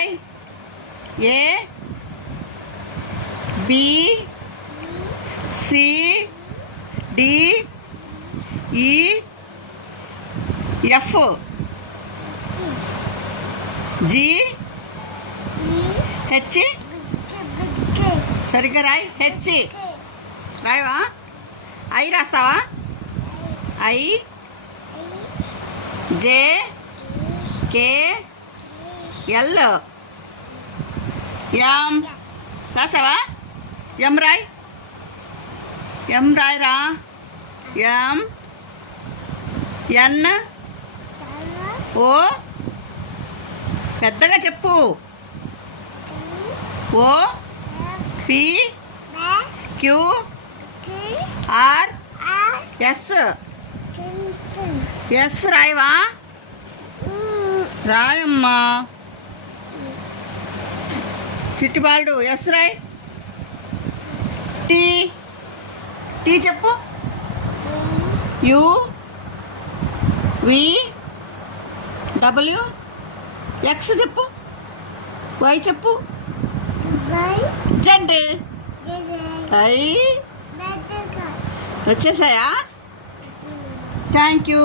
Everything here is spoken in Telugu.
Roy A B C D E F G H సరిగ్గా రాయ్ హెచ్ రాయవా ఐ రాస్తావా I J K L M రాసావా M రాయ్ ఎం రాయరా ఎం ఎన్ ఓ పెద్దగా చెప్పు O P Q R S S రాయవా రాయమ్మా చిట్టిబాలుడు ఎస్ రాయ్ టీ టీ చెప్పు. యు వి డబ్ల్యూ ఎక్స్ చెప్పు. వై చెప్పు. జెడ్ ఐ వచ్చేసాయా? Thank you